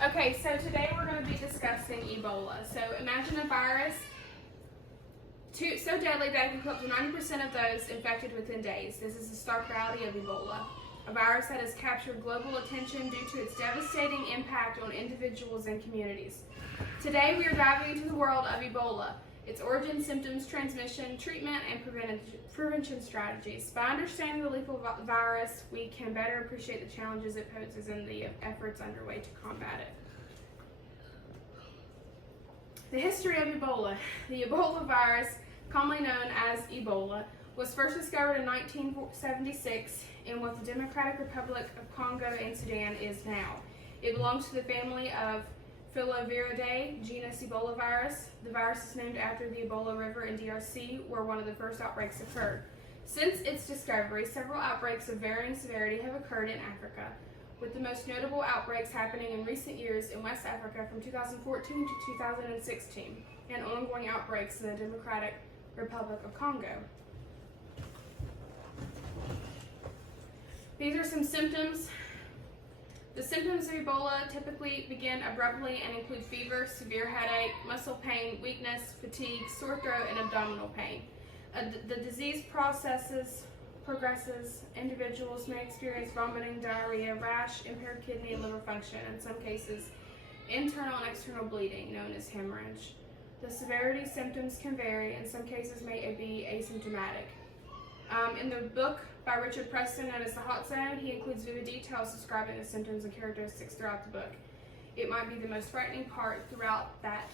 Okay, so today we're going to be discussing Ebola. So imagine a virus so deadly that it can kill up to 90% of those infected within days. This is the stark reality of Ebola, a virus that has captured global attention due to its devastating impact on individuals and communities. Today we are diving into the world of Ebola, its origin, symptoms, transmission, treatment, and prevention strategies. By understanding the lethal virus, we can better appreciate the challenges it poses and the efforts underway to combat it. The history of Ebola. The Ebola virus, commonly known as Ebola, was first discovered in 1976 in what the Democratic Republic of Congo and Sudan is now. It belongs to the family of Filoviridae, genus Ebola virus. The virus is named after the Ebola River in DRC, where one of the first outbreaks occurred. Since its discovery, several outbreaks of varying severity have occurred in Africa, with the most notable outbreaks happening in recent years in West Africa from 2014 to 2016, and ongoing outbreaks in the Democratic Republic of Congo. These are some symptoms. The symptoms of Ebola typically begin abruptly and include fever, severe headache, muscle pain, weakness, fatigue, sore throat, and abdominal pain. The disease progresses. Individuals may experience vomiting, diarrhea, rash, impaired kidney and liver function, in some cases, internal and external bleeding, known as hemorrhage. The severity of symptoms can vary. In some cases may be asymptomatic. In the book by Richard Preston known as The Hot Zone, he includes vivid details describing the symptoms and characteristics throughout the book. It might be the most frightening part throughout that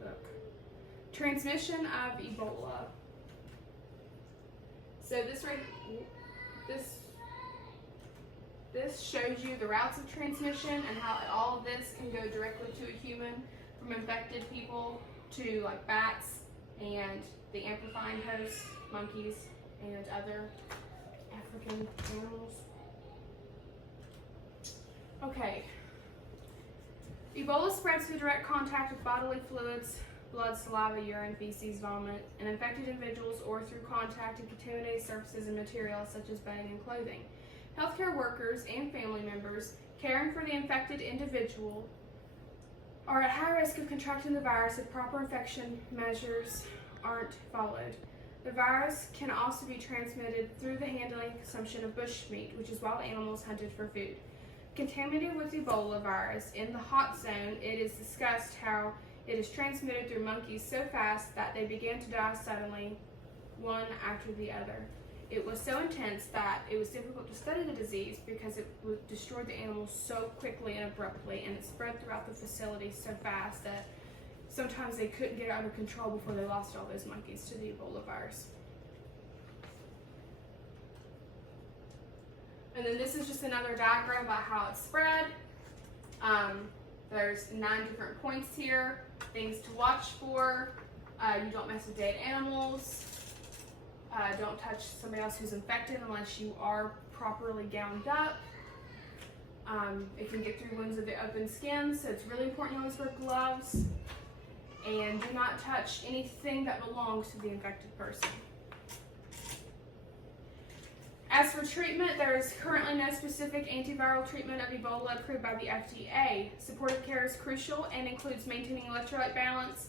book. Transmission of Ebola. So this shows you the routes of transmission and how all of this can go directly to a human, from infected people to like bats and the amplifying hosts, monkeys, and other African animals. Okay. Ebola spreads through direct contact with bodily fluids, blood, saliva, urine, feces, vomit, and infected individuals, or through contact and contaminated surfaces and materials such as bedding and clothing. Healthcare workers and family members caring for the infected individual are at high risk of contracting the virus if proper infection measures aren't followed. The virus can also be transmitted through the handling and consumption of bushmeat, which is wild animals hunted for food. Contaminated with Ebola virus, in the hot zone, it is discussed how it is transmitted through monkeys so fast that they began to die suddenly, one after the other. It was so intense that it was difficult to study the disease because it destroyed the animals so quickly and abruptly, and it spread throughout the facility so fast that sometimes they couldn't get it under control before they lost all those monkeys to the Ebola virus. And then this is just another diagram about how it spread. There's 9 different points here, things to watch for. You don't mess with dead animals. Don't touch somebody else who's infected unless you are properly gowned up. It can get through wounds of the open skin, so it's really important you always wear gloves. And do not touch anything that belongs to the infected person. As for treatment, there is currently no specific antiviral treatment of Ebola approved by the FDA. Supportive care is crucial and includes maintaining electrolyte balance,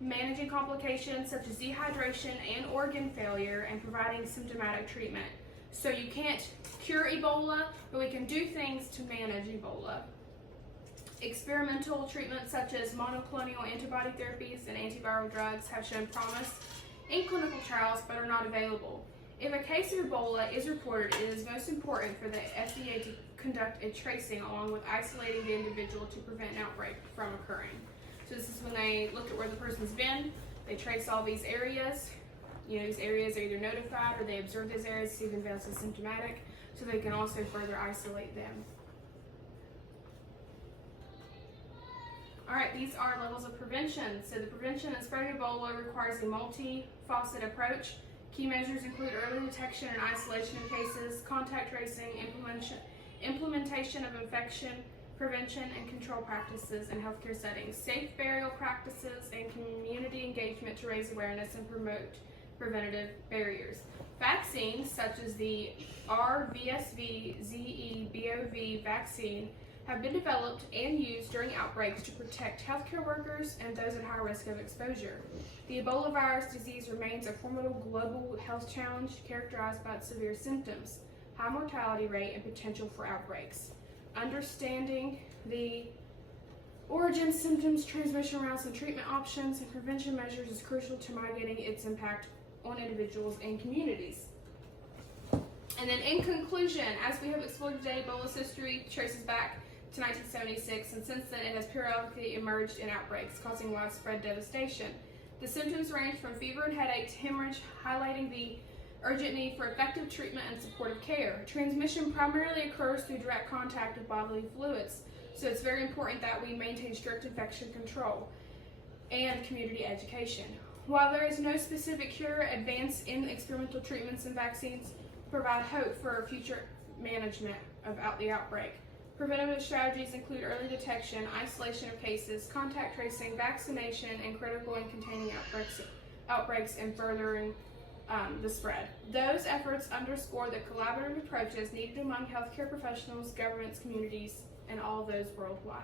managing complications such as dehydration and organ failure, and providing symptomatic treatment. So you can't cure Ebola, but we can do things to manage Ebola. Experimental treatments such as monoclonal antibody therapies and antiviral drugs have shown promise in clinical trials but are not available. If a case of Ebola is reported, it is most important for the FDA to conduct a tracing along with isolating the individual to prevent an outbreak from occurring. So this is when they look at where the person's been, they trace all these areas. These areas are either notified or they observe those areas to see if anybody else is symptomatic, so they can also further isolate them. Alright, these are levels of prevention. So the prevention and spread of Ebola requires a multi-faceted approach. Key measures include early detection and isolation of cases, contact tracing, implementation of infection prevention and control practices in healthcare settings, safe burial practices, and community engagement to raise awareness and promote preventative barriers. Vaccines such as the RVSV-ZEBOV vaccine have been developed and used during outbreaks to protect healthcare workers and those at high risk of exposure. The Ebola virus disease remains a formidable global health challenge characterized by its severe symptoms, high mortality rate, and potential for outbreaks. Understanding the origin, symptoms, transmission routes, and treatment options and prevention measures is crucial to mitigating its impact on individuals and communities. And then in conclusion, as we have explored today, Ebola's history traces back to 1976, and since then it has periodically emerged in outbreaks, causing widespread devastation. The symptoms range from fever and headache to hemorrhage, highlighting the urgent need for effective treatment and supportive care. Transmission primarily occurs through direct contact with bodily fluids, so it's very important that we maintain strict infection control and community education. While there is no specific cure, advance in experimental treatments and vaccines provide hope for future management of the outbreak. Preventative strategies include early detection, isolation of cases, contact tracing, vaccination, and critical in containing outbreaks and furthering the spread. Those efforts underscore the collaborative approaches needed among healthcare professionals, governments, communities, and all those worldwide.